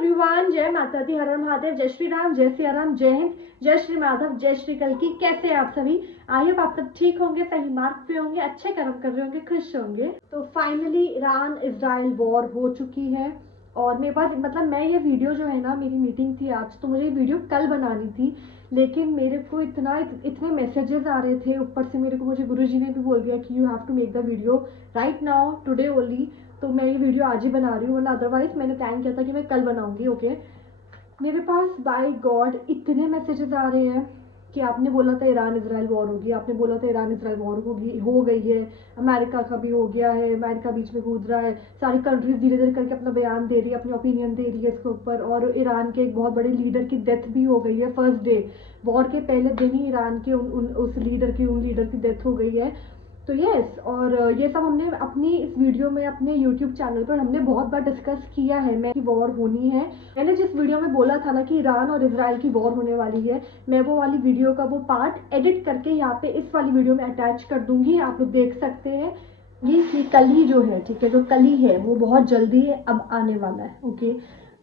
Everyone, जय माता दी, हर हर महादेव, जय श्री राम, जय सिया राम, जय हिंद, जय श्री माधव, जय श्री कल्की। कैसे हैं आप सभी? आई होप आप सब ठीक होंगे, सही मार्ग पे होंगे, अच्छे कर्म कर रहे होंगे, खुश होंगे। तो फाइनली ईरान इजराइल वॉर हो चुकी है और मेरे पास मैं ये वीडियो जो है ना, मेरी मीटिंग थी आज, तो मुझे वीडियो कल बनानी थी, लेकिन मेरे को इतने मैसेजेस आ रहे थे ऊपर से। मुझे गुरुजी ने भी बोल दिया कि you have to make the video right now, today only. तो मैं ये वीडियो आज ही बना रही हूँ, वरना अदरवाइज मैंने प्लान किया था कि मैं कल बनाऊंगी। ओके, मेरे पास बाय गॉड इतने मैसेजेस आ रहे हैं कि आपने बोला था ईरान इजराइल वॉर होगी, आपने बोला था ईरान इजराइल वॉर होगी, हो गई है, अमेरिका का भी हो गया है, अमेरिका बीच में कूद रहा है, सारी कंट्रीज धीरे धीरे करके अपना बयान दे रही है, अपनी ओपिनियन दे रही है इसके ऊपर। और ईरान के एक बहुत बड़े लीडर की डेथ भी हो गई है, फर्स्ट डे वॉर के पहले दिन ही ईरान के उन लीडर की डेथ हो गई है। तो यस, और ये सब हमने अपनी इस वीडियो में, अपने यूट्यूब चैनल पर हमने बहुत बार डिस्कस किया है। मैं की वॉर होनी है, मैंने जिस वीडियो में बोला था ना कि ईरान और इजराइल की वॉर होने वाली है, मैं वो वाली वीडियो का वो पार्ट एडिट करके यहाँ पे इस वाली वीडियो में अटैच कर दूंगी, आप लोग देख सकते हैं। ये कली जो है, ठीक है, जो कली है वो बहुत जल्दी अब आने वाला है। ओके,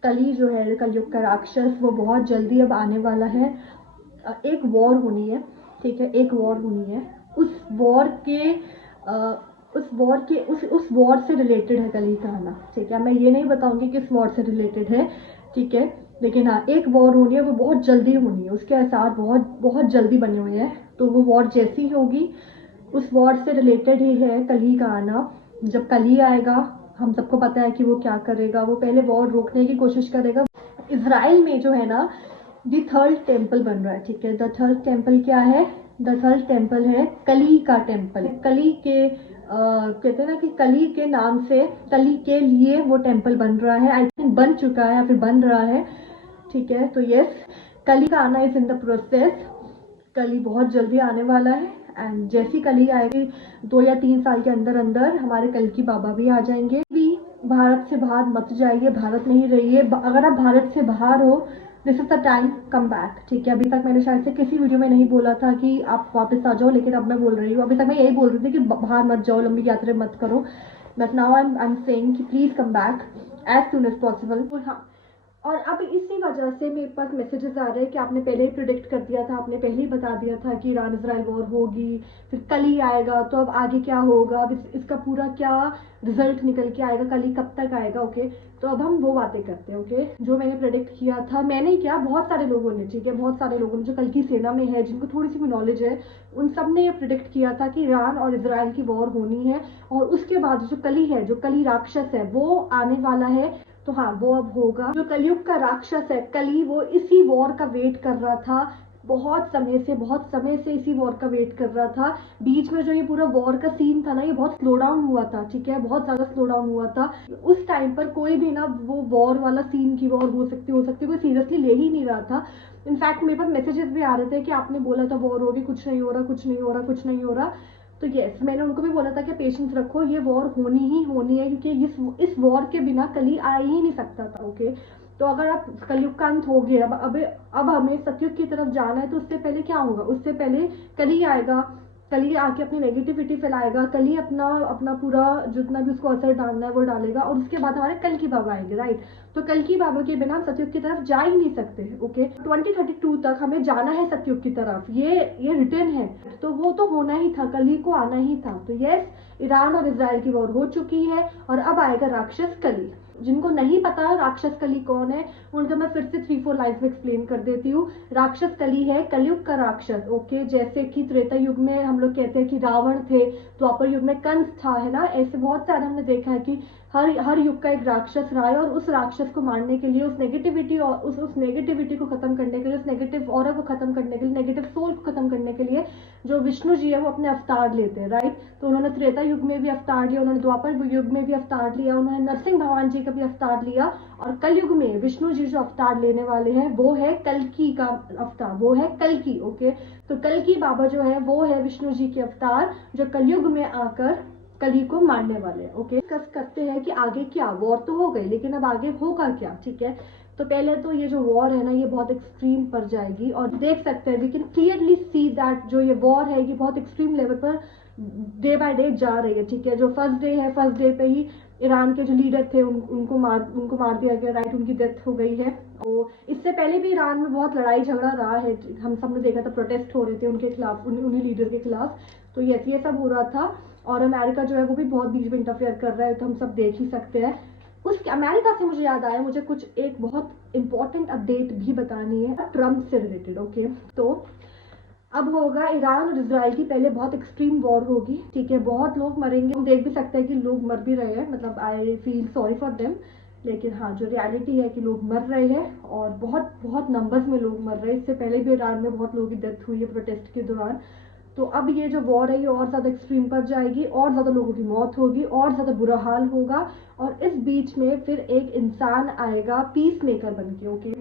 कली जो है, कलयुग का राक्षस, वो बहुत जल्दी अब आने वाला है। एक वॉर होनी है, ठीक है, एक वॉर होनी है। उस वॉर से रिलेटेड है कली का आना, ठीक है। मैं ये नहीं बताऊंगी किस वॉर से रिलेटेड है, ठीक है, लेकिन हाँ, एक वॉर होनी है, वो बहुत जल्दी होनी है, उसके आसार बहुत बहुत जल्दी बने हुए हैं। तो वो वॉर जैसी होगी, उस वॉर से रिलेटेड ही है कली का आना। जब कली आएगा, हम सबको पता है कि वो क्या करेगा, वो पहले वॉर रोकने की कोशिश करेगा। इजराइल में जो है ना, द थर्ड टेम्पल बन रहा है, ठीक है। द थर्ड टेम्पल क्या है? द थर्ड टेम्पल है कली का टेम्पल। कली के कहते हैं ना कि कली के नाम से, कली के लिए वो टेम्पल बन रहा है। आई थिंक बन चुका है या फिर बन रहा है, ठीक है। तो यस, कली का आना इज इन द प्रोसेस। कली बहुत जल्दी आने वाला है, एंड जैसी कली आएगी 2 या 3 साल के अंदर अंदर हमारे कल्की बाबा भी आ जाएंगे। भी भारत से बाहर मत जाइए, भारत में ही रहिए। अगर आप भारत से बाहर हो, this is the time come back, ठीक है। अभी तक मैंने शायद से किसी वीडियो में नहीं बोला था कि आप वापस आ जाओ, लेकिन अब मैं बोल रही हूँ। अभी तक मैं यही बोल रही थी कि बाहर मत जाओ, लंबी यात्रा मत करो, but now I am saying कि please come back as soon as possible. हाँ, और अब इसी वजह से मेरे पास मैसेजेस आ रहे हैं कि आपने पहले ही प्रिडिक्ट कर दिया था, आपने पहले ही बता दिया था कि ईरान इजराइल वॉर होगी, फिर कल ही आएगा, तो अब आगे क्या होगा, अब इसका पूरा क्या रिजल्ट निकल के आएगा, कल ही कब तक आएगा। ओके, तो अब हम वो बातें करते हैं। ओके, जो मैंने प्रिडिक्ट किया था, मैंने क्या, बहुत सारे लोगों ने, ठीक है, बहुत सारे लोगों ने जो कल की सेना में है, जिनको थोड़ी सी भी नॉलेज है, उन सब ने ये प्रिडिक्ट किया था कि ईरान और इजराइल की वॉर होनी है, और उसके बाद जो कली है, जो कली राक्षस है, वो आने वाला है। तो हाँ, वो अब होगा। जो कलयुग का राक्षस है कली, वो इसी वॉर का वेट कर रहा था, बहुत समय से इसी वॉर का वेट कर रहा था। बीच में जो ये पूरा वॉर का सीन था ना, ये बहुत स्लो डाउन हुआ था, ठीक है, बहुत ज्यादा स्लो डाउन हुआ था। उस टाइम पर कोई भी ना वो वॉर वाला सीन की वॉर हो सकती कोई सीरियसली ले ही नहीं रहा था। इनफैक्ट मेरे पास मैसेजेस भी आ रहे थे कि आपने बोला था वॉर होगी, कुछ नहीं हो रहा, कुछ नहीं हो रहा, कुछ नहीं हो रहा। तो यस, मैंने उनको भी बोला था कि पेशेंस रखो, ये वॉर होनी ही होनी है, क्योंकि इस वॉर के बिना कली आ ही नहीं सकता था। ओके, तो अगर आप कलयुग का अंत हो गया, अब हमें सतयुग की तरफ जाना है, तो उससे पहले क्या होगा? उससे पहले कली आएगा, कली आके अपनी नेगेटिविटी फैलाएगा, कली अपना अपना पूरा जितना भी उसको असर डालना है वो डालेगा, और उसके बाद हमारे कल की बाबा आएंगे, राइट। तो कल की बाबा के बिना हम सतयुग की तरफ जा ही नहीं सकते। ओके, 2032 तक हमें जाना है सतयुग की तरफ, ये रिटर्न है, तो वो तो होना ही था, कली को आना ही था। तो यस, ईरान और इजराइल की वॉर हो चुकी है, और अब आएगा राक्षस कली। जिनको नहीं पता राक्षस कली कौन है, उनको मैं फिर से 3-4 लाइन्स में एक्सप्लेन कर देती हूँ। राक्षस कली है कलयुग का राक्षस। ओके, जैसे कि त्रेता युग में हम लोग कहते हैं कि रावण थे, द्वापर युग में कंस था, है ना, ऐसे बहुत सारे हमने देखा है कि हर युग का एक राक्षस रहा है, और उस राक्षस को मारने के लिए, उस नेगेटिविटी और उस नेगेटिविटी को खत्म करने के लिए, उस नेगेटिव ऑरा को खत्म करने के लिए, नेगेटिव सोल को खत्म करने के लिए जो विष्णु जी है वो अपने अवतार लेते हैं, राइट। तो उन्होंने त्रेता युग में भी अवतार लिया, उन्होंने द्वापर युग में भी अवतार लिया, उन्होंने नरसिंह भगवान जी का भी अवतार लिया, और कल युग में विष्णु जी जो अवतार लेने वाले हैं वो है कल्कि का अवतार, वो है कल्कि। ओके, तो कल्कि बाबा जो है वो है विष्णु जी के अवतार, जो कलयुग में आकर कली को मारने वाले हैं। ओके, डिस्कस करते हैं कि आगे क्या, वॉर तो हो गई, लेकिन अब आगे होगा क्या, ठीक है। तो पहले तो ये जो वॉर है ना, ये बहुत एक्सट्रीम पर जाएगी, और देख सकते हैं, we can clearly see that जो ये वॉर है ये बहुत एक्सट्रीम लेवल पर डे बाय डे जा रही है, ठीक है। जो फर्स्ट डे है, फर्स्ट डे पे ही ईरान के जो लीडर थे उनको मार दिया गया, राइट, उनकी डेथ हो गई है। और इससे पहले भी ईरान में बहुत लड़ाई झगड़ा रहा है, हम सब ने देखा था, प्रोटेस्ट हो रहे थे उनके खिलाफ, उन्हीं लीडर के खिलाफ। तो ये सब हो रहा था, और अमेरिका जो है वो भी बहुत बीच में इंटरफेयर कर रहा है, तो हम सब देख ही सकते हैं। उस अमेरिका से मुझे याद आया, मुझे कुछ एक बहुत इंपॉर्टेंट अपडेट भी बतानी है ट्रम्प से रिलेटेड। ओके, तो अब होगा ईरान और इजराइल की पहले बहुत एक्सट्रीम वॉर होगी, ठीक है, बहुत लोग मरेंगे, हम देख भी सकते हैं कि लोग मर भी रहे हैं, मतलब I feel sorry for them. लेकिन हाँ, जो रियलिटी है कि लोग मर रहे हैं, और बहुत बहुत नंबर्स में लोग मर रहे हैं। इससे पहले भी ईरान में बहुत लोगों की डेथ हुई है प्रोटेस्ट के दौरान। तो अब ये जो वॉर है ये और ज़्यादा एक्सट्रीम पर जाएगी, और ज़्यादा लोगों की मौत होगी, और ज़्यादा बुरा हाल होगा। और इस बीच में फिर एक इंसान आएगा पीस मेकर बन के। ओके,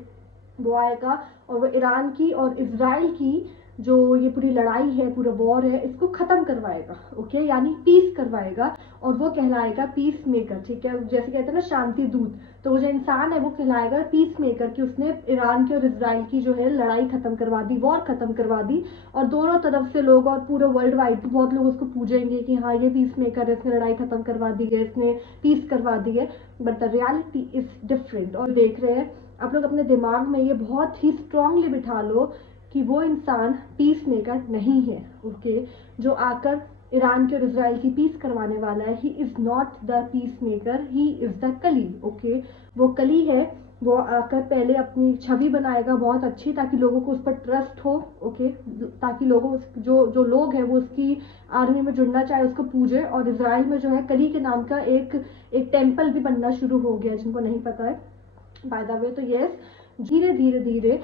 वो आएगा और वो ईरान की और इजराइल की जो ये पूरी लड़ाई है, पूरा वॉर है, इसको खत्म करवाएगा। ओके, यानी पीस करवाएगा, और वो कहलाएगा पीस मेकर, ठीक है, जैसे कहते हैं ना शांति दूत। तो वो जो इंसान है वो कहलाएगा पीस मेकर, कि उसने ईरान की और इजराइल की जो है लड़ाई खत्म करवा दी, वॉर खत्म करवा दी। और दोनों तरफ से लोग, और पूरे वर्ल्ड वाइड बहुत लोग उसको पूजेंगे कि हाँ ये पीस मेकर है, इसने लड़ाई खत्म करवा दी है, इसने पीस करवा दी है। But the reality is different. और देख रहे हैं आप लोग, अपने दिमाग में ये बहुत ही स्ट्रांगली बिठा लो कि वो इंसान पीस मेकर नहीं है। ओके, जो आकर ईरान के और इजराइल की पीस करवाने वाला है, he is not the peace maker, he is the कली। ओके, वो कली है, वो आकर पहले अपनी छवि बनाएगा बहुत अच्छी, ताकि लोगों को उस पर ट्रस्ट हो। ओके, ताकि लोगों जो लोग हैं वो उसकी आर्मी में जुड़ना चाहे, उसको पूजे। और इजराइल में जो है कली के नाम का एक टेम्पल भी बनना शुरू हो गया, जिनको नहीं पता है बाय द वे। तो यस, धीरे धीरे धीरे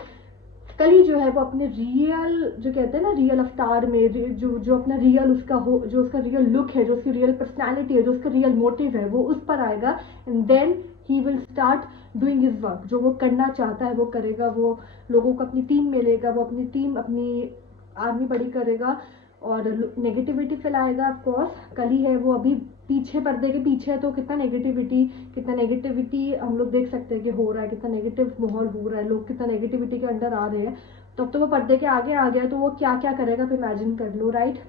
कली जो है वो अपने रियल, जो कहते हैं ना रियल अवतार में, जो अपना रियल उसका हो, जो उसका रियल लुक है, जो उसकी रियल पर्सनालिटी है, जो उसका रियल मोटिव है, वो उस पर आएगा। And then he will start doing his work, जो वो करना चाहता है वो करेगा। वो लोगों को अपनी टीम में लेगा, वो अपनी टीम, अपनी आर्मी बड़ी करेगा, और नेगेटिविटी फैलाएगा। ऑफ कोर्स कली है वो अभी पीछे, पर्दे के पीछे है, तो कितना नेगेटिविटी हम लोग देख सकते हैं कि हो रहा है, कितना नेगेटिव माहौल हो रहा है, लोग कितना नेगेटिविटी के अंदर आ रहे हैं। तो अब तो वो पर्दे के आगे आ गया, तो वो क्या क्या करेगा आप इमेजिन कर लो, राइट।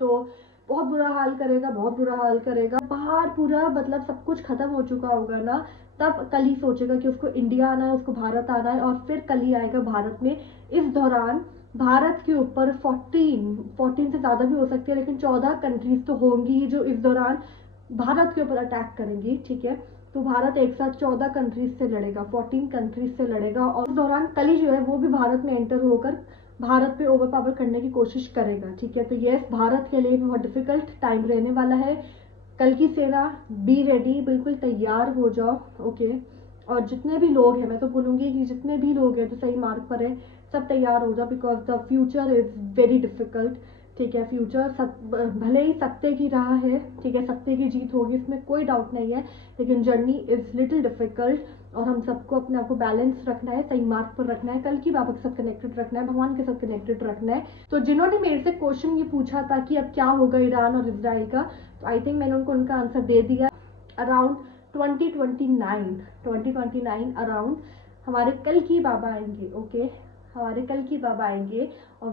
तो बहुत बुरा हाल करेगा, बहुत बुरा हाल करेगा। बाहर पूरा मतलब सब कुछ खत्म हो चुका होगा ना, तब कली सोचेगा कि उसको इंडिया आना है, उसको भारत आना है, और फिर कली आएगा भारत में। इस दौरान भारत के ऊपर 14 से ज़्यादा भी हो सकती है, लेकिन 14 कंट्रीज तो होंगी ही जो इस दौरान भारत के ऊपर अटैक करेंगी, ठीक है। तो भारत एक साथ 14 कंट्रीज से लड़ेगा, 14 कंट्रीज से लड़ेगा, और उस दौरान कली जो है वो भी भारत में एंटर होकर भारत पे ओवर पावर करने की कोशिश करेगा, ठीक है। तो यस, भारत के लिए बहुत डिफिकल्ट टाइम रहने वाला है। कल की सेना, बी रेडी, बिल्कुल तैयार हो जाओ। ओके, और जितने भी लोग हैं, मैं तो बोलूंगी कि जितने भी लोग हैं जो सही मार्ग पर है, सब तैयार हो जाओ, because the future is very difficult, ठीक है। फ्यूचर भले ही सत्य की राह है, ठीक है, सत्य की जीत होगी, इसमें कोई डाउट नहीं है, लेकिन जर्नी इज लिटिल डिफिकल्ट। और हम सबको अपने आप को बैलेंस रखना है, सही मार्ग पर रखना है, कल की बाबा के साथ कनेक्टेड रखना है, भगवान के साथ कनेक्टेड रखना है। तो जिन्होंने मेरे से क्वेश्चन ये पूछा था कि अब क्या होगा ईरान और इसराइल का, तो आई थिंक मैंने उनको उनका आंसर दे दिया। अराउंड 2029 अराउंड हमारे कल की बाबा आएंगे। ओके, हमारे कल की बाबा आएंगे, और